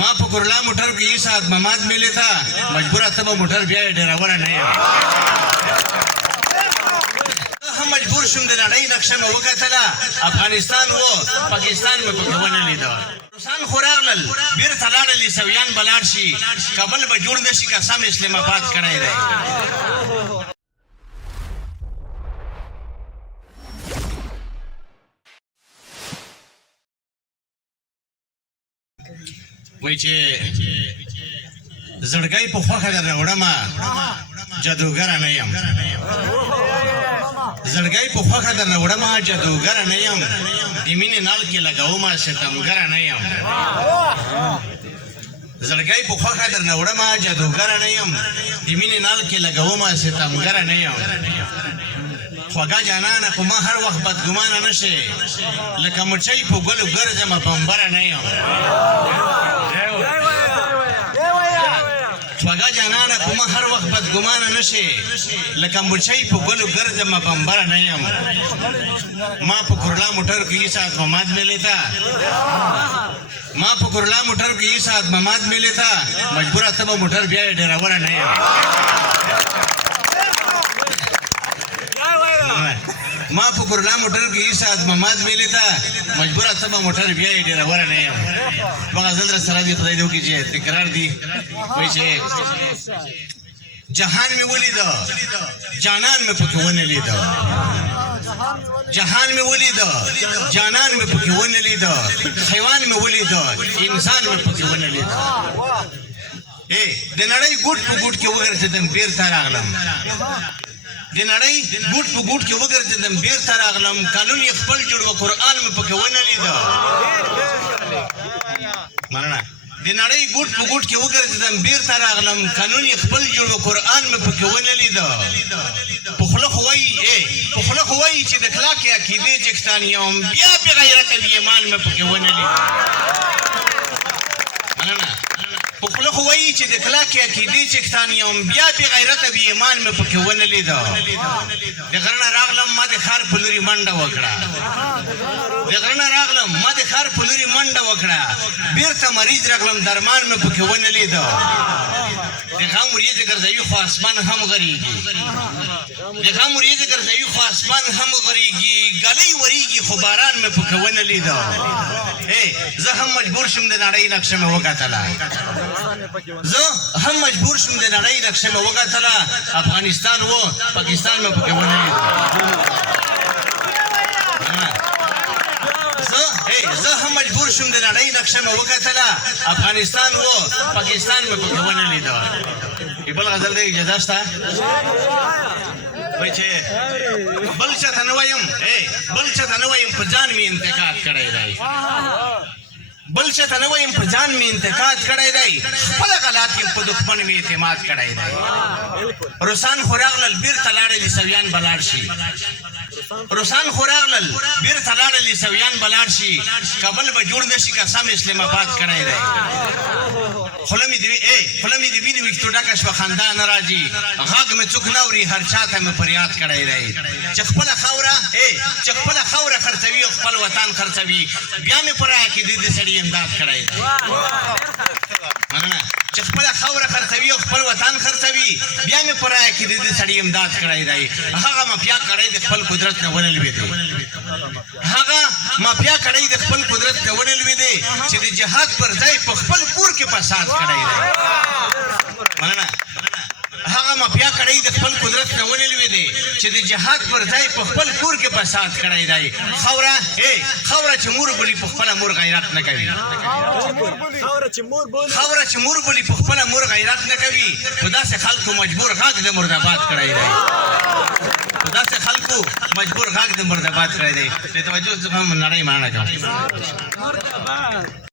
ما په کورلا موټر کې یې سات مماد ملي تا مجبوره ته به موټر بیا ډیروره نه یم هم مجبور شوم د نړۍ نقشه مې وکتله افغانستان و پاکستان مې پکې ونه لیده روسان خو راغلل بیرته لاړل عیسویان به لاړ شي کابل به جوړ نه شي قسم اسلام آباد کړی دی وای چې زړګی په خوښه در راوړمه جادوګره نه یم زړګی په خوښه در راوړمه جادوګره نه یم د مینې نال کې لګومه ستمګره نه یم زړګی په خوښه در راوړمه جادوګره نه یم د مینې نال کې لګومه ستمګره نه یم خوږه جانانه خو ما هر وخت بدګمانه نه شي لکه مچۍ په ګلو ګرځمه بمبره نه یم خوږه جانانه خو ما هر وخت بدګمانه نه شي لکه مچۍ په ګلو ګرځمه بمبره نه یم ما په کورلا موټر کې یې سات مماد ملي تا ما په کورلا موټر کې یې سات مماد ملي تا مجبوره ته به موټر بیا ډیروره نه یم ما په کورلا موټر کې یې سات مماد ملي تا مجبوره ته به موټر بیا ډیروره نه یم غزل را سره دی خدای دې وکړي چې تکرار دی وایي چې جهان مې ولیده جانان مې پکې ونه لیده جهان مې ولیده جانان مې پکې ونه لیده حیوان مې ولیده انسان مې پکې ونه لیده د نړۍ ګوټ په ګوټ کې وګرځېدم بیرته راغلم د نړۍ ګوټ په ګوټ کې وګرځېدم بیرته راغلم قانون یې خپل جوړ و قرآن مې پکې ونه لیده مننه د نړۍ ګوټ په ګوټ کې وګرځېدم بیرته راغلم قانون یې خپل جوړ و قرآن مې پکې ونه لیده په خوله خو وایي چې د کلکې عقیدې څښتن یم بیا بې غیرته ایمان مې پکې ونه لیده مننه په خوله خو وایي چې د کلکې عقیدې څښتن یم بیا بې غیرته ایمان مې پکې ونه لیده د غره نه راغلم ما د ښار په لوري منډه وکړه د غره نه راغلم ما د ښار په لوري منډه وکړه بیرته مریض راغلم درمان مې پکې ونه لیده د غم وریځې ګرځوي خو اسمان هم غریږي د غم وریځې ګرځوي خو اسمان هم غریږي ګلۍ وریږي خو باران مې پکې ونه لیده زه هم مجبور شوم د نړۍ نقشه مې وکتله زه هم مجبور شوم د نړۍ نقشه مې وکتله افغانستان و پاکستان مې پکې ونه لیده زه هم مجبور شوم د نړۍ نقشه مې وکتله افغانستان و پاکستان مې پکې ونه لیده بل غزل دی اجازه شته وایي چې بل چاته نه وایم په ځان مې انتقاد کړی دی بل چاته نه وایم په ځان مې انتقاد کړی دی خپله غلط یم په دښمن مې اعتماد کړی دی روسان خو راغلل بیرته لاړل عیسویان به لاړ شي روسان خو راغلل بیرته لاړل عیسویان به لاړ شي کابل به جوړ نه شي قسم اسلام آباد کړی دی خوله مې د وینې ویښتو ډکه شوه خندا نه راځي غږ مې څوک نه اوري هر چا ته مې فریاد کړی دی چې خپله خاوره خرڅوي او خپل وطن خرڅوي بیا مې په رایه کې د دې سړي امداد کړی دی چې خپله خاوره خرڅوي او خپل وطن خرڅوي بیا مې په رایه کې د دې سړي امداد کړی دی هغه مافیا کړی د خپل قدرت نه ونه لوېدی چې د جهاد پر ځای په خپل کور کې فساد کړی دی مننه هغه مافیا کړی د خپل قدرت نه ونه لوېدی چې د جهاد پر ځای په خپل کور کې فساد کړی دی خاوره چې مور بولي په خپله مور غیرت نه کوي خاوره چې مور بولي په خپله مور غیرت نه کوي په داسې خلکو مجبور غږ د مرداباد کړی دی په داسې خلکو مجبور غږ د مرداباد کړی دی د توجه څخه نړۍ مننه کوم